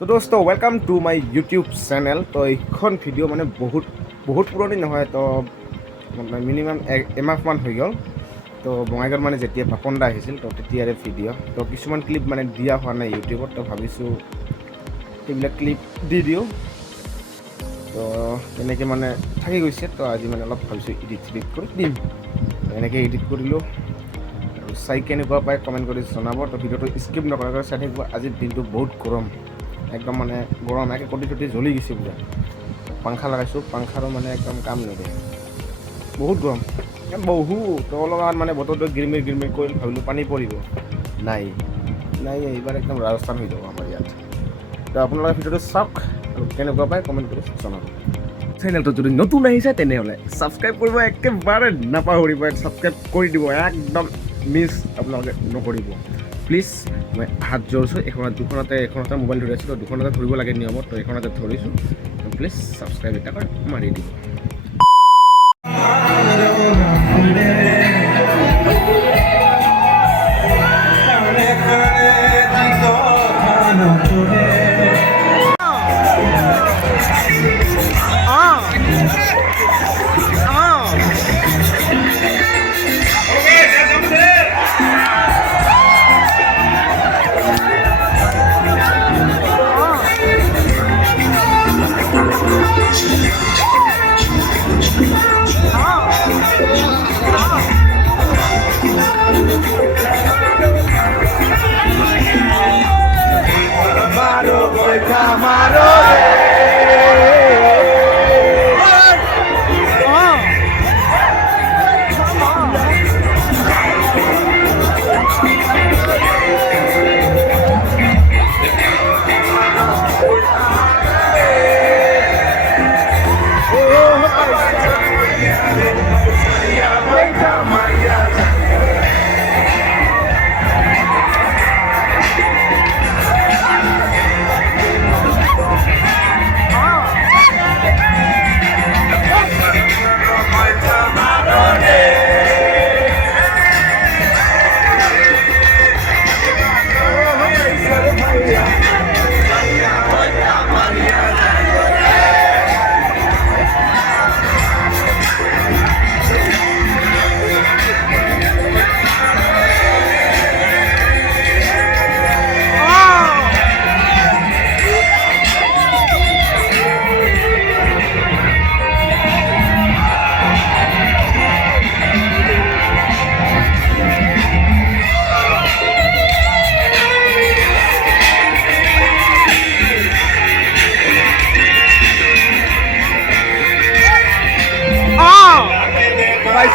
তো দোস্ত welcome to my YouTube channel. তো এইখন ভিডিঅ' মানে বহুত পুৰণি নহয়, তো মিনিমাম এমাহমান হৈ গ'ল। তো বঙাইগাঁৱত মানে যেতিয়া পাপন দা আহিছিল তো তেতিয়াৰে ভিডিঅ'। তো কিছুমান ক্লিপ মানে দিয়া হোৱা নাই ইউটিউবত, তো ভাবিছোঁ সেইবিলাক ক্লিপ দি দিওঁ। তো এনেকৈ মানে থাকি গৈছে, তো আজি মানে অলপ ভাবিছোঁ এডিট কৰি দিম। এনেকৈ এডিট কৰিলোঁ আৰু চাই কেনেকুৱা পায় কমেণ্ট কৰি জনাব। তো ভিডিঅ'টো স্কিপ নকৰাকৈ চাই থাকিব। আজিৰ দিনটো বহুত গৰম, একদম মানে গৰম, একে কটি চটি জ্বলি গৈছে পুৰা। পাংখা লগাইছোঁ, পাংখাৰো মানে একদম কাম নিদিয়ে, বহুত গৰম বহুত। অলপমান মানে বতৰটো গিৰমিৰ কৰি ভাবিলোঁ পানী পৰিব, নাই এইবাৰ একদম ৰাজস্থান হৈ যাব আমাৰ ইয়াত। তো আপোনালোকে ভিডিঅ'টো চাওক আৰু কেনেকুৱা পায় কমেণ্ট কৰি জনাব। চেনেলটো যদি নতুন আহিছে তেনেহ'লে ছাবস্ক্ৰাইব কৰিব একেবাৰে নাপাহৰিব, ছাবস্ক্ৰাইব কৰি দিব, একদম মিছ আপোনালোকে নকৰিব প্লিজ। মই হাত জোৰিছোঁ, এখনতে মোবাইল ধৰি আছোঁ, তো দুখনতে ধৰিব লাগে নিয়মত, তো এখনতে ধৰিছোঁ। প্লিজ ছাবস্ক্ৰাইব এটা কৰি মাৰি দিব।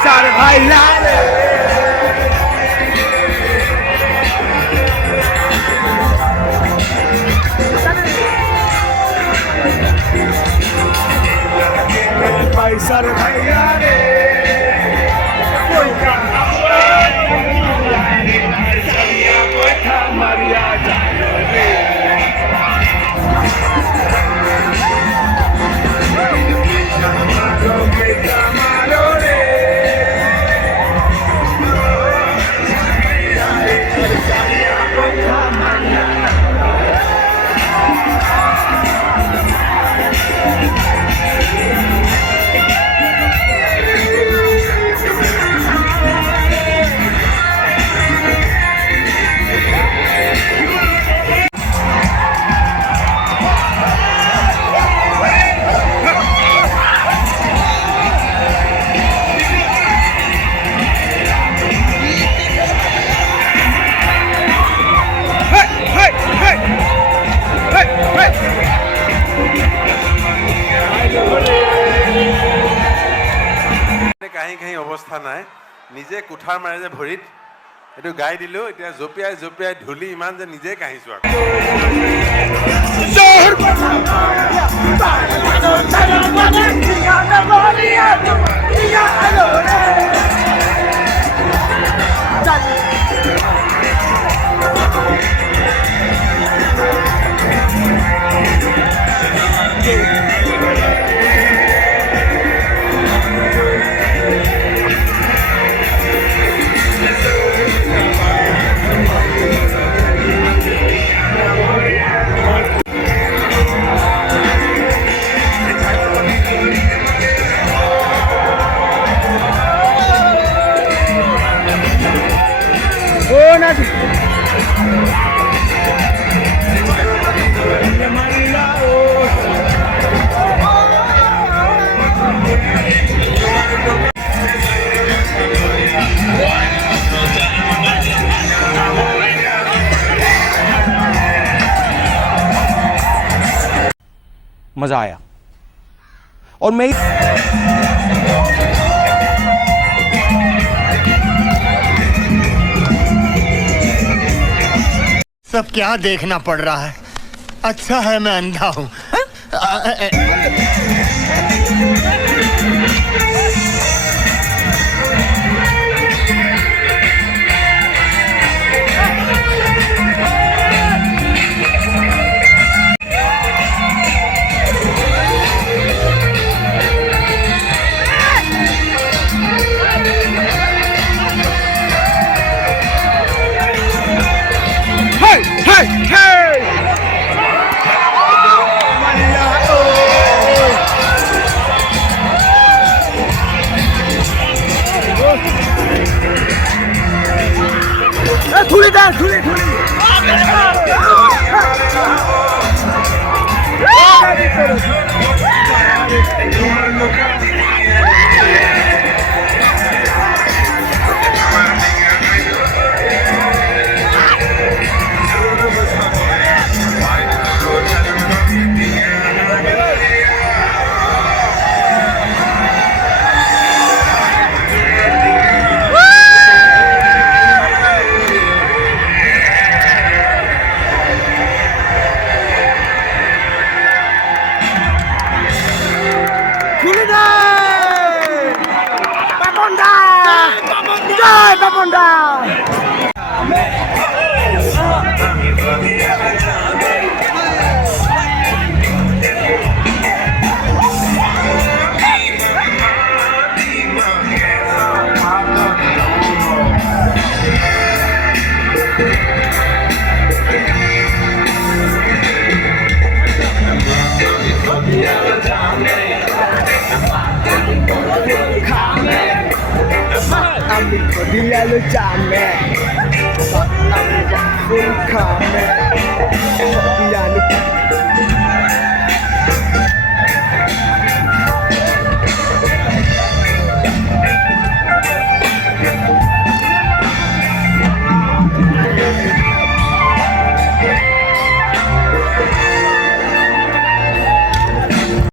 Sabe bailar. Paisar bailar. কাহি অৱস্থা নাই, নিজে কুঠাৰ মাৰে যে ভৰিত, এইটো গাই দিলোঁ। এতিয়া জঁপিয়াই ধূলি ইমান যে নিজে কাহিছোঁ मज़ा आया। और मैं सब क्या देखना पड़ रहा है। अच्छा है मैं अंधा हूँ। Dia lu jame, dia lu